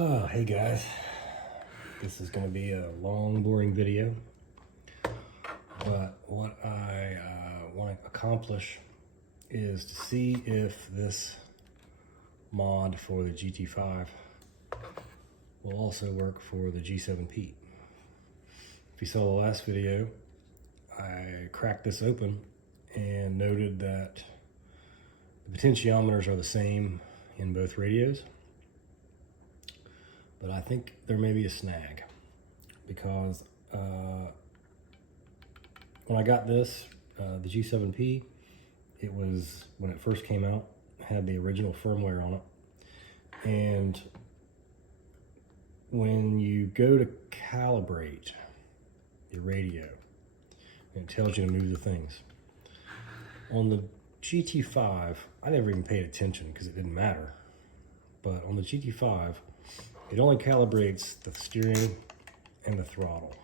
Oh, hey guys, this is going to be a long, boring video, but what I want to accomplish is to see if this mod for the GT5 will also work for the G7P. If you saw the last video, I cracked this open and noted that the potentiometers are the same in both radios. But I think there may be a snag because when I got this, the G7P, it was, when it first came out, had the original firmware on it. And when you go to calibrate your radio, it tells you to move the things. On the GT5, I never even paid attention because it didn't matter. But on the GT5, it only calibrates the steering and the throttle.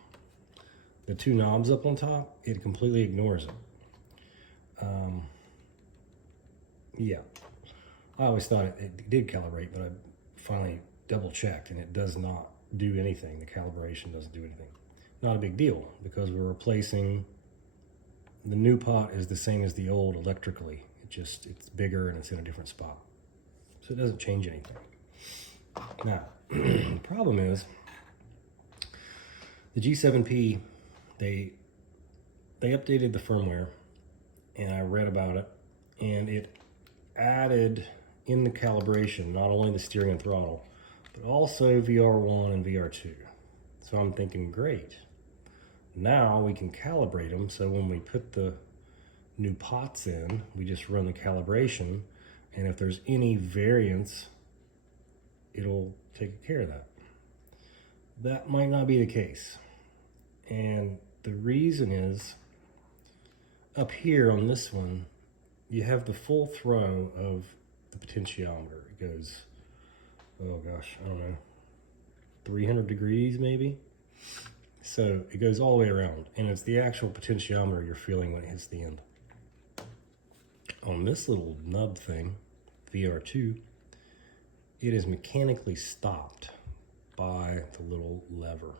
The two knobs up on top, it completely ignores it. Yeah, I always thought it did calibrate, but I finally double checked and it does not do anything. The calibration doesn't do anything. Not a big deal because we're replacing, the new pot is the same as the old electrically. It's bigger and it's in a different spot. So it doesn't change anything. Now, the problem is the G7P, they updated the firmware, and I read about it, and it added in the calibration not only the steering and throttle, but also VR1 and VR2. So I'm thinking, great. Now we can calibrate them, so when we put the new pots in, we just run the calibration, and if there's any variance, it'll take care of that. That might not be the case. And the reason is, up here on this one, you have the full throw of the potentiometer. It goes, oh gosh, I don't know, 300 degrees maybe? So it goes all the way around, and it's the actual potentiometer you're feeling when it hits the end. On this little nub thing, VR2, it is mechanically stopped by the little lever.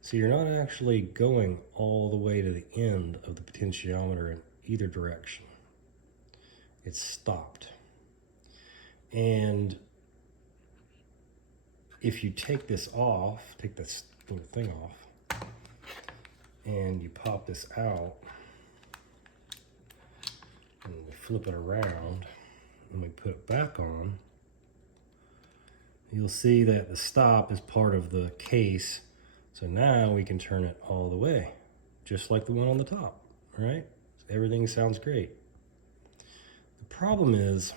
So you're not actually going all the way to the end of the potentiometer in either direction. It's stopped. And if you take this off, take this little thing off, and you pop this out, and we flip it around, and we put it back on, you'll see that the stop is part of the case. So now we can turn it all the way, just like the one on the top, right? Everything sounds great. The problem is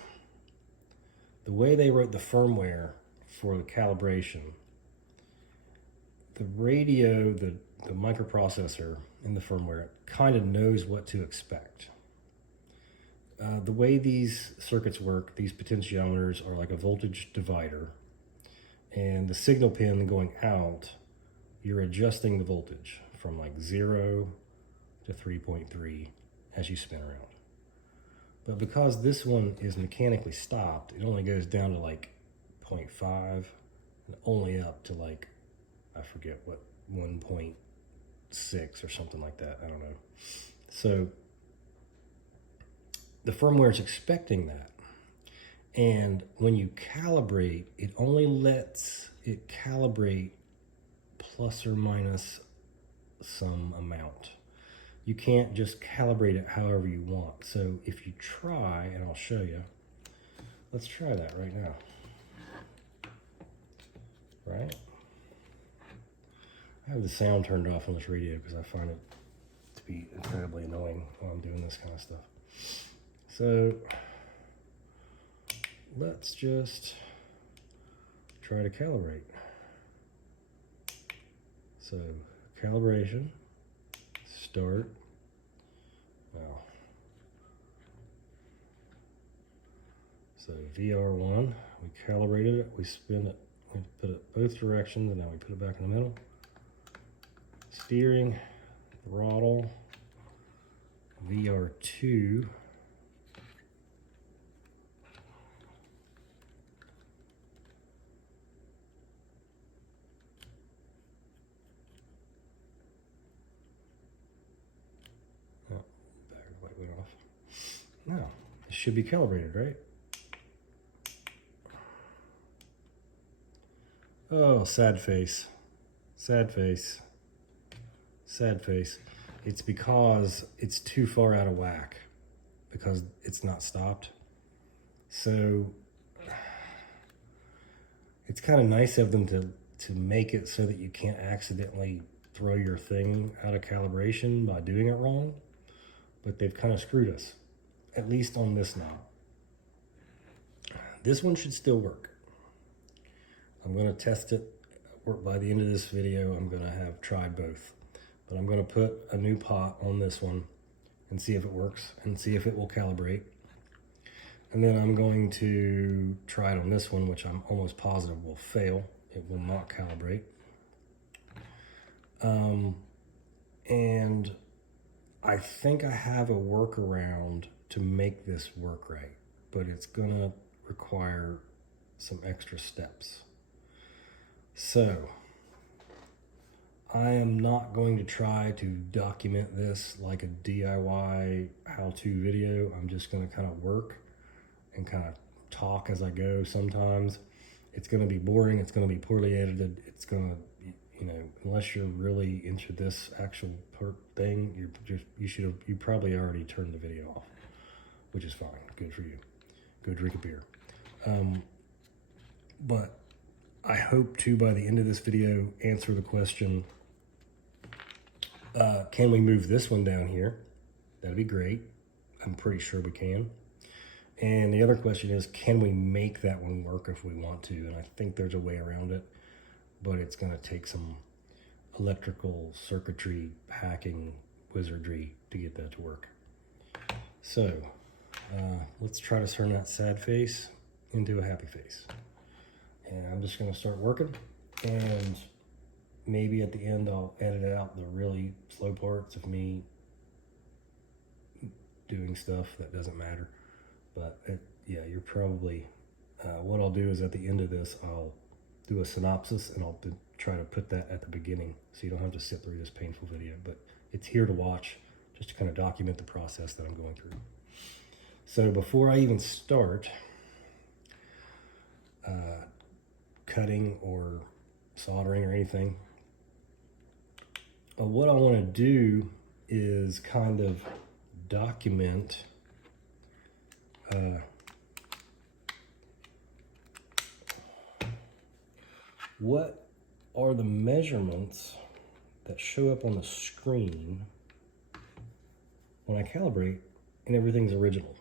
the way they wrote the firmware for the calibration. The radio, the microprocessor in the firmware kind of knows what to expect. The way these circuits work, these potentiometers are like a voltage divider. And the signal pin going out, you're adjusting the voltage from like 0 to 3.3 as you spin around. But because this one is mechanically stopped, it only goes down to like 0.5 and only up to like, I forget what, 1.6 or something like that, I don't know. So the firmware is expecting that. And when you calibrate, it only lets it calibrate plus or minus some amount. You can't just calibrate it however you want. So if you try, and I'll show you, let's try that right now. Right? I have the sound turned off on this radio because I find it to be incredibly annoying while I'm doing this kind of stuff. So let's just try to calibrate. So calibration, start. Now, so VR1, we calibrated it, we spin it, we put it both directions, and now we put it back in the middle. Steering, throttle, VR2. No, it should be calibrated, right? Oh, sad face. Sad face. Sad face. It's because it's too far out of whack because it's not stopped. So it's kind of nice of them to make it so that you can't accidentally throw your thing out of calibration by doing it wrong, but they've kind of screwed us, at least on this knob. This one should still work. I'm going to test it. By the end of this video, I'm going to have tried both. But I'm going to put a new pot on this one and see if it works and see if it will calibrate. And then I'm going to try it on this one, which I'm almost positive will fail. It will not calibrate. And I think I have a workaround to make this work right, but it's going to require some extra steps. So I am not going to try to document this like a DIY how-to video. I'm just going to kind of work and kind of talk as I go. Sometimes it's going to be boring. It's going to be poorly edited. It's going to, you know, unless you're really into this actual thing, you probably already turned the video off, which is fine. Good for you. Go drink a beer. But I hope to, by the end of this video, answer the question, can we move this one down here? That'd be great. I'm pretty sure we can. And the other question is, can we make that one work if we want to? And I think there's a way around it, but it's going to take some electrical circuitry hacking wizardry to get that to work. So let's try to turn that sad face into a happy face. And I'm just going to start working, and maybe at the end I'll edit out the really slow parts of me doing stuff that doesn't matter. But yeah, you're probably, what I'll do is at the end of this, I'll do a synopsis and I'll try to put that at the beginning so you don't have to sit through this painful video. But it's here to watch, just to kind of document the process that I'm going through. So before I even start cutting or soldering or anything, what I want to do is kind of document what are the measurements that show up on the screen when I calibrate and everything's original.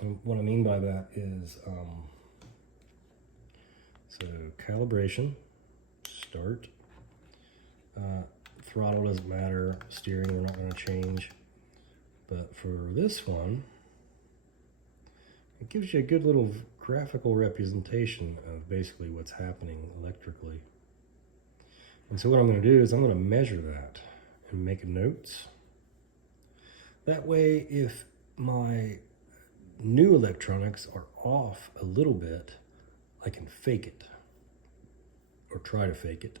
And what I mean by that is, so calibration, start, throttle doesn't matter, steering we're not going to change, but for this one, it gives you a good little graphical representation of basically what's happening electrically. And so what I'm going to do is I'm going to measure that and make notes. That way, if my new electronics are off a little bit, I can fake it or try to fake it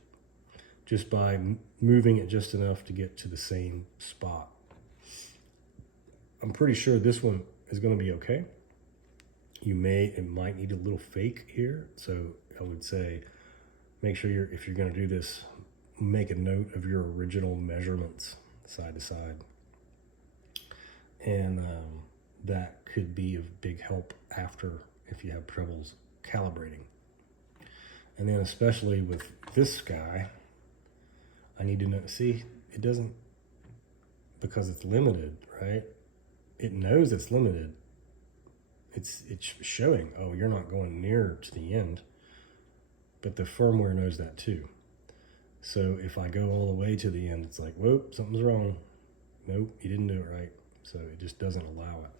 just by moving it just enough to get to the same spot. I'm pretty sure this one is going to be okay. It might need a little fake here. So I would say, make sure if you're going to do this, make a note of your original measurements side to side. And that could be of big help after if you have troubles calibrating. And then especially with this guy, I need to know, see, it doesn't, because it's limited, right? It knows it's limited. It's showing, oh, you're not going near to the end, but the firmware knows that too. So if I go all the way to the end, it's like, whoop, something's wrong. Nope, you didn't do it right. So it just doesn't allow it.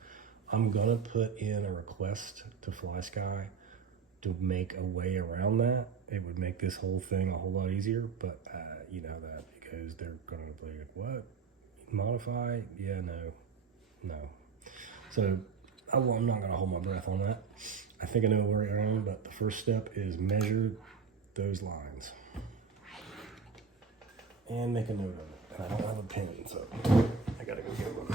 I'm gonna put in a request to FlySky to make a way around that. It would make this whole thing a whole lot easier, but you know that, because they're gonna be like, what? Modify? Yeah, no. So I'm not gonna hold my breath on that. I think I know where we're going, but the first step is measure those lines and make a note of it. And I don't have a pen, so I gotta go get one.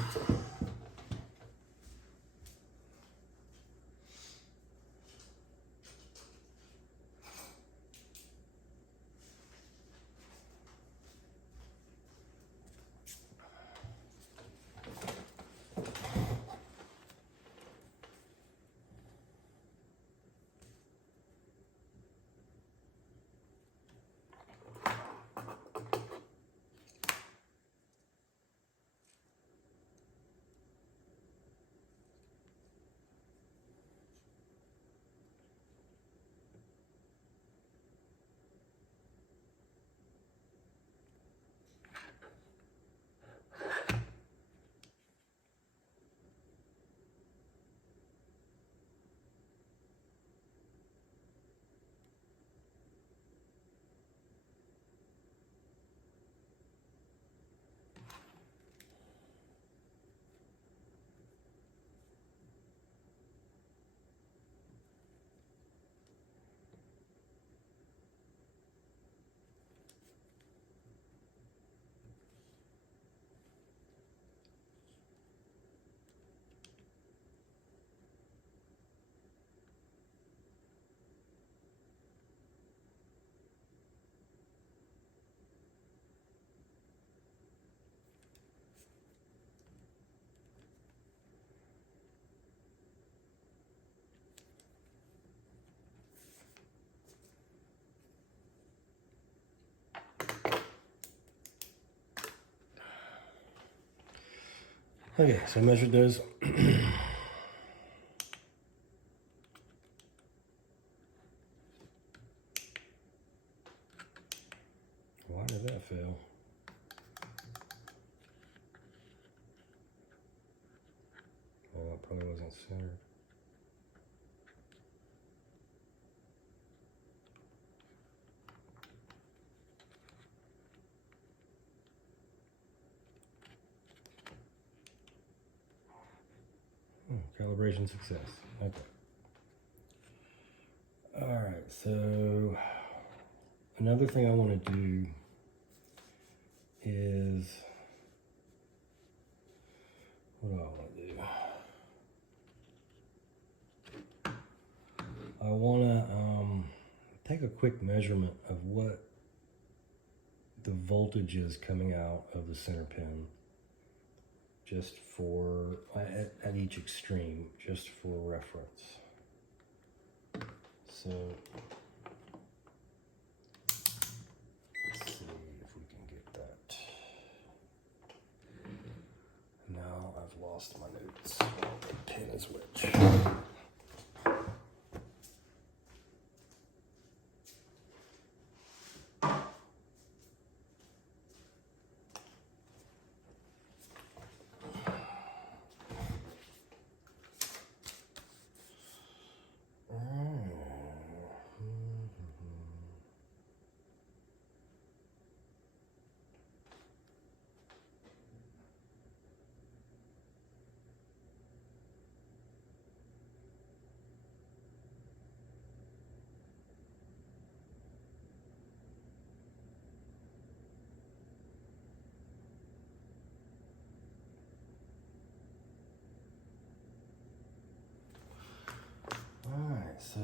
Okay, so I measured those. Why did that fail? Well, it probably wasn't centered. Calibration success. Okay. All right, so another thing I want to do is, what do I want to do? I want to take a quick measurement of what the voltage is coming out of the center pin, just for, at each extreme, just for reference. So, let's see if we can get that. Now I've lost my notes. What pin is which? 0.58.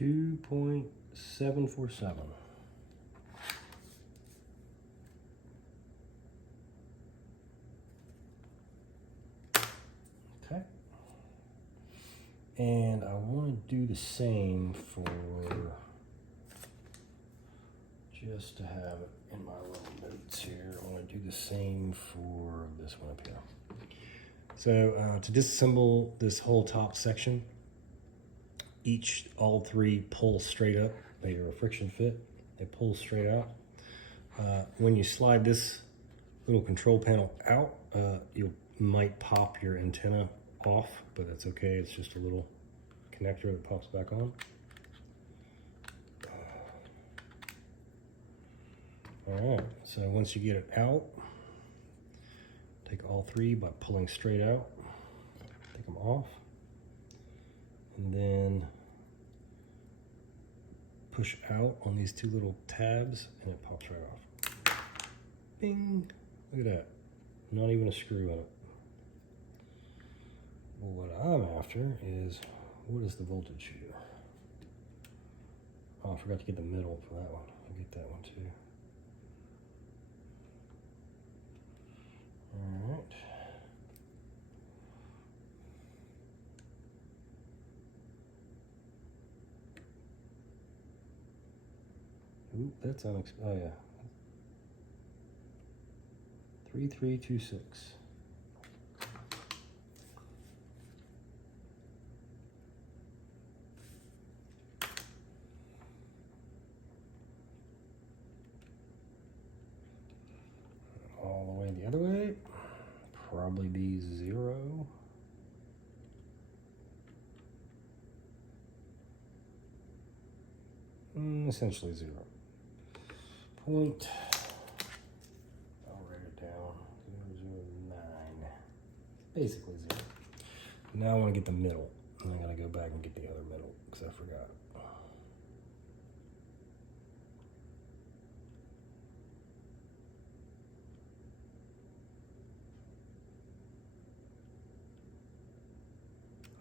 $2.747. Okay. And I want to do the same for, just to have it in my little notes here, I want to do the same for this one up here. So to disassemble this whole top section, all three pull straight up. They are a friction fit. They pull straight out. When you slide this little control panel out, you might pop your antenna off, but that's okay. It's just a little connector that pops back on. All right, so once you get it out, take all three by pulling straight out, take them off, and then push out on these two little tabs and it pops right off. Bing! Look at that. Not even a screw in it. Well, what I'm after is, what is the voltage here? Oh, I forgot to get the middle for that one. I'll get that one too. All right. Oop, that's unexpected. Oh yeah. 3326. All the way the other way, probably be 0. essentially 0. Point, I'll write it down, 0.009, basically 0. Now I want to get the middle, and I got to go back and get the other middle, because I forgot.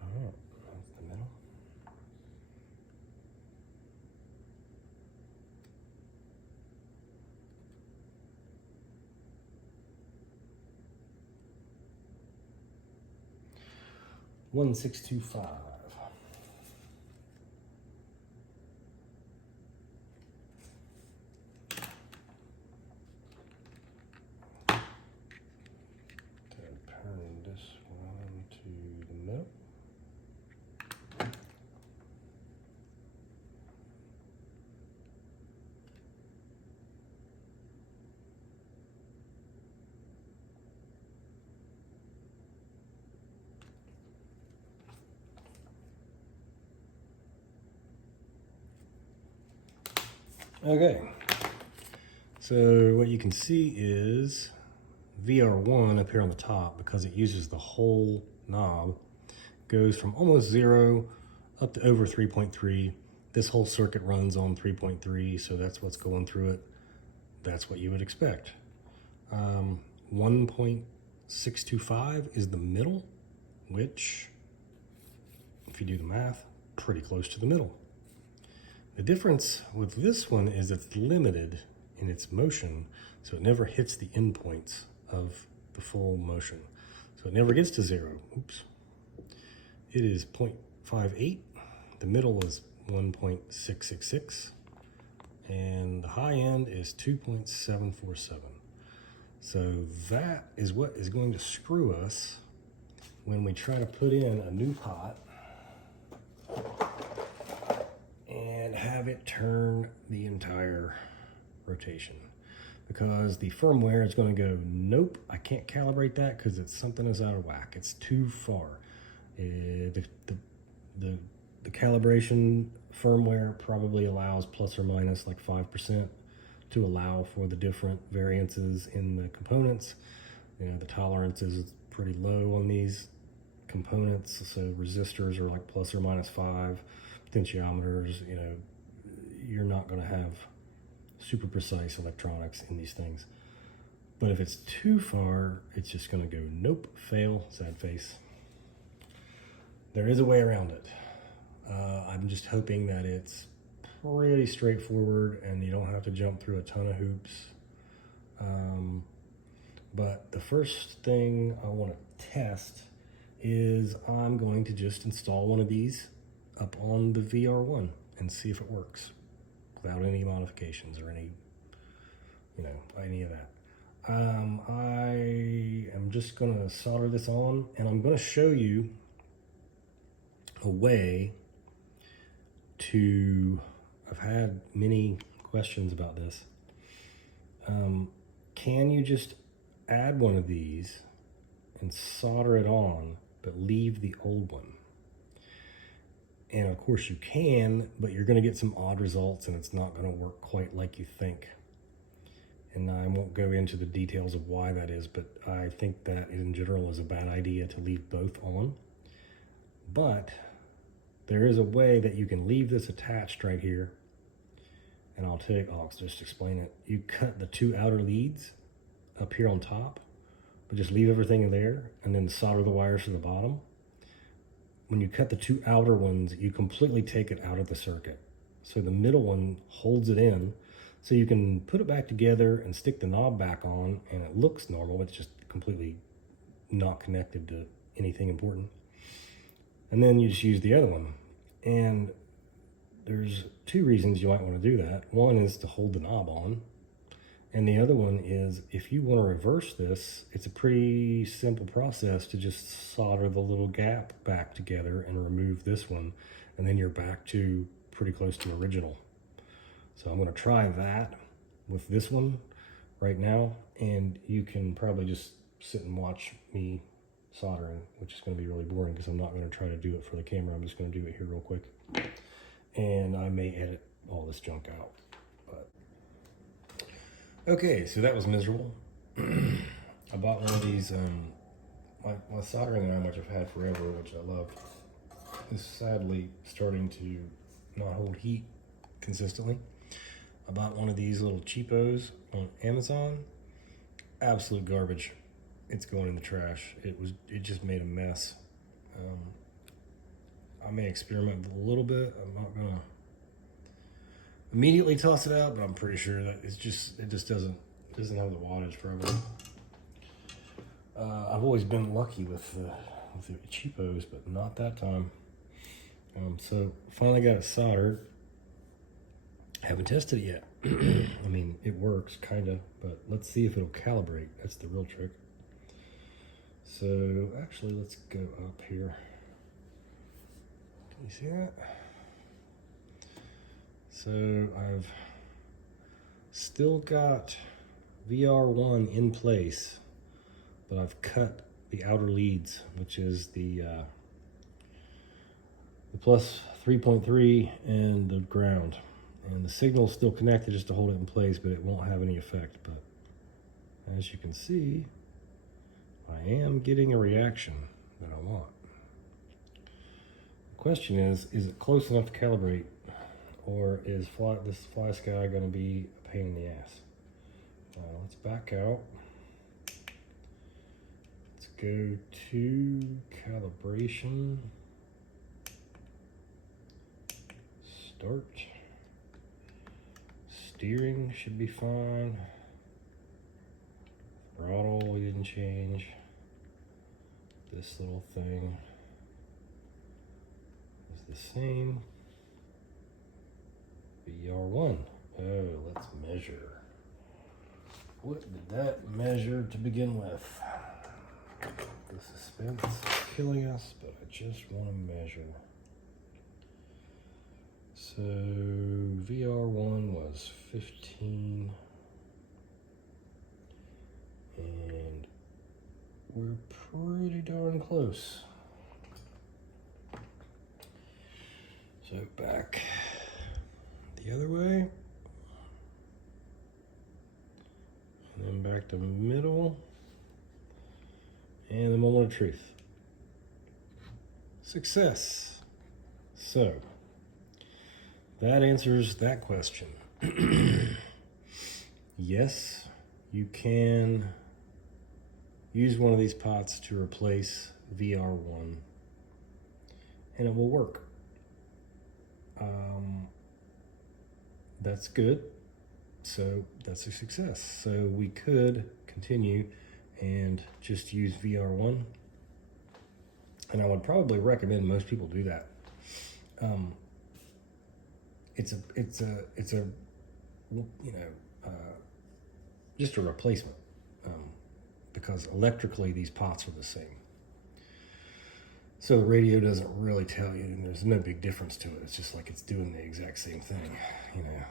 Alright, that's the middle. One 625. Turn this one to the middle. Okay, so what you can see is VR1 up here on the top, because it uses the whole knob, goes from almost 0 up to over 3.3. This whole circuit runs on 3.3, so that's what's going through it. That's what you would expect. 1.625 is the middle, which, if you do the math, pretty close to the middle. The difference with this one is it's limited in its motion, so it never hits the endpoints of the full motion. So it never gets to 0. Oops. It is 0.58. The middle is 1.666. And the high end is 2.747. So that is what is going to screw us when we try to put in a new pot and have it turn the entire rotation, because the firmware is going to go, nope, I can't calibrate that because it's something is out of whack. It's too far. The calibration firmware probably allows plus or minus like 5% to allow for the different variances in the components. You know, the tolerance is pretty low on these components, so resistors are like plus or minus 5. Potentiometers, you know, you're not going to have super precise electronics in these things. But if it's too far, it's just going to go, nope, fail, sad face. There is a way around it. I'm just hoping that it's pretty straightforward and you don't have to jump through a ton of hoops. But the first thing I want to test is I'm going to just install one of these up on the VR1 and see if it works without any modifications or any, you know, any of that. I am just gonna solder this on, and I'm gonna show you a way to, I've had many questions about this. Can you just add one of these and solder it on, but leave the old one? And of course you can, but you're going to get some odd results and it's not going to work quite like you think. And I won't go into the details of why that is, but I think that in general is a bad idea to leave both on. But there is a way that you can leave this attached right here. And I'll just explain it. You cut the 2 outer leads up here on top, but just leave everything in there and then solder the wires to the bottom. When you cut the 2 outer ones, you completely take it out of the circuit. So the middle one holds it in, so you can put it back together and stick the knob back on, and it looks normal. It's just completely not connected to anything important. And then you just use the other one. And there's 2 reasons you might want to do that. One is to hold the knob on. And the other one is, if you want to reverse this, it's a pretty simple process to just solder the little gap back together and remove this one, and then you're back to pretty close to original. So I'm going to try that with this one right now, and you can probably just sit and watch me soldering, which is going to be really boring because I'm not going to try to do it for the camera. I'm just going to do it here real quick, and I may edit all this junk out. But okay, so that was miserable. I bought one of these, my soldering iron, which I've had forever, which I love, is sadly starting to not hold heat consistently. I bought one of these little cheapos on Amazon. Absolute garbage. It's going in the trash. It just made a mess. I may experiment with it a little bit. I'm not gonna immediately toss it out, but I'm pretty sure that it just doesn't have the wattage probably. I've always been lucky with the cheapos, but not that time. So finally got it soldered. Haven't tested it yet. I mean, it works kind of, but let's see if it'll calibrate. That's the real trick. So actually, let's go up here. Can you see that? So I've still got VR1 in place, but I've cut the outer leads, which is the plus 3.3 and the ground. And the signal's still connected just to hold it in place, but it won't have any effect. But as you can see, I am getting a reaction that I want. The question is it close enough to calibrate, or is this fly sky going to be a pain in the ass? Let's back out. Let's go to calibration. Start. Steering should be fine. Throttle we didn't change. This little thing is the same. VR1. Oh, let's measure. What did that measure to begin with? The suspense is killing us, but I just want to measure. So VR1 was 15, and we're pretty darn close. So back the other way, and then back to middle, and the moment of truth. Success. So that answers that question. Yes, you can use one of these pots to replace VR1, and it will work. That's good. So that's a success. So we could continue and just use VR1, and I would probably recommend most people do that. It's a just a replacement, because electrically these pots are the same. So the radio doesn't really tell you, and there's no big difference to it. It's just like it's doing the exact same thing, you know.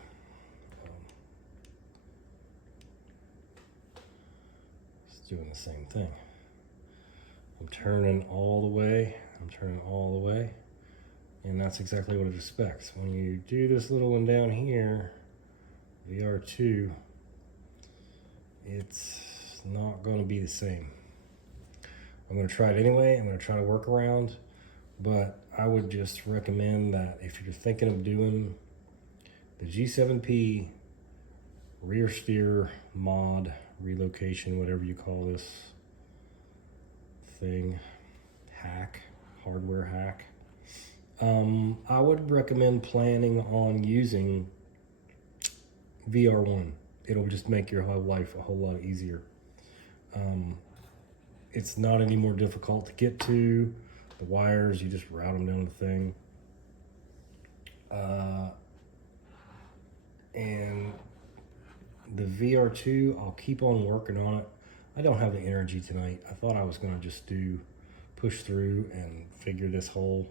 It's doing the same thing. I'm turning all the way. And that's exactly what it expects. When you do this little one down here, VR2, it's not going to be the same. I'm going to try it anyway. I'm going to try to work around, but I would just recommend that if you're thinking of doing the G7P rear steer mod relocation, whatever you call this thing, hack, hardware hack, I would recommend planning on using VR1. It'll just make your whole life a whole lot easier. It's not any more difficult to get to. The wires, you just route them down the thing. And the VR2, I'll keep on working on it. I don't have the energy tonight. I thought I was going to just push through and figure this whole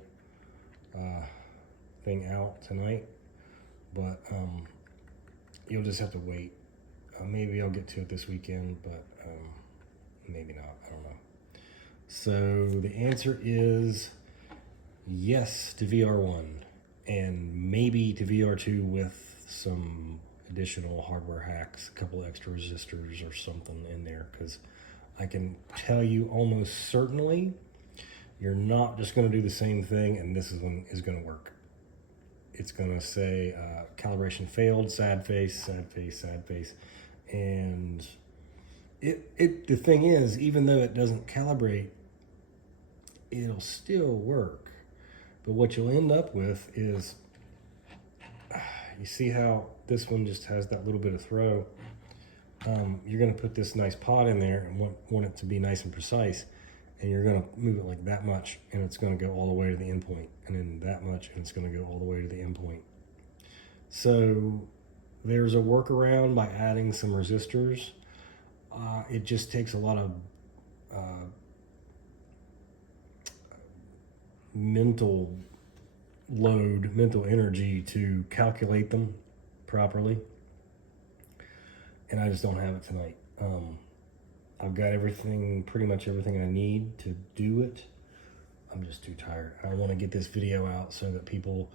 thing out tonight, but you'll just have to wait. Maybe I'll get to it this weekend, but maybe not. I don't know. So the answer is yes to VR1, and maybe to VR2 with some additional hardware hacks, a couple extra resistors or something in there, because I can tell you almost certainly you're not just going to do the same thing and this is going to work. It's going to say calibration failed, sad face, sad face, sad face. And the thing is, even though it doesn't calibrate, it'll still work. But what you'll end up with is, you see how this one just has that little bit of throw? You're going to put this nice pot in there and want it to be nice and precise, and you're going to move it like that much, and it's going to go all the way to the end point, and then that much, and it's going to go all the way to the end point. So there's a workaround by adding some resistors. It just takes a lot of mental load, mental energy to calculate them properly, and I just don't have it tonight. I've got everything, pretty much everything I need to do it. I'm just too tired. I want to get this video out so that people,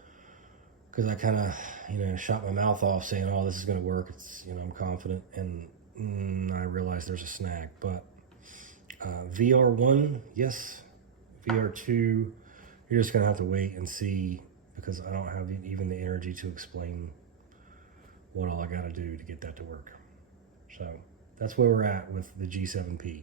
because I kind of, shot my mouth off saying, oh, this is going to work. It's, I'm confident, and I realize there's a snag. But VR1, yes. VR2, you're just going to have to wait and see, because I don't have even the energy to explain what all I got to do to get that to work. So that's where we're at with the G7P.